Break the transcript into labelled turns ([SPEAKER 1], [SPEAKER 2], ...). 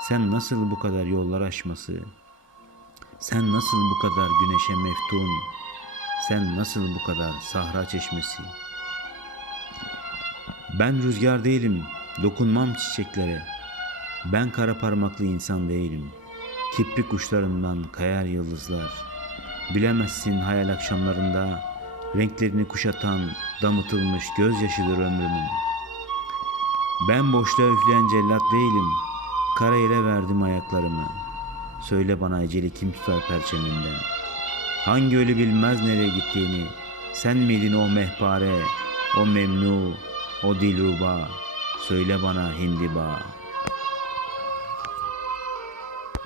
[SPEAKER 1] sen nasıl bu kadar yollar aşması, sen nasıl bu kadar güneşe meftun, sen nasıl bu kadar sahra çeşmesi? Ben rüzgar değilim, dokunmam çiçeklere. Ben kara parmaklı insan değilim. Kiprik uçlarından kayar yıldızlar. Bilemezsin hayal akşamlarında renklerini kuşatan damıtılmış gözyaşıdır ömrümün. Ben boşluğa üfleyen cellat değilim. Kara yere verdim ayaklarımı. Söyle bana eceli kim tutar perçeminden? Hangi ölü bilmez nereye gittiğini? Sen miydin o mehpare, o memnu, o dilruba? Söyle bana hindiba.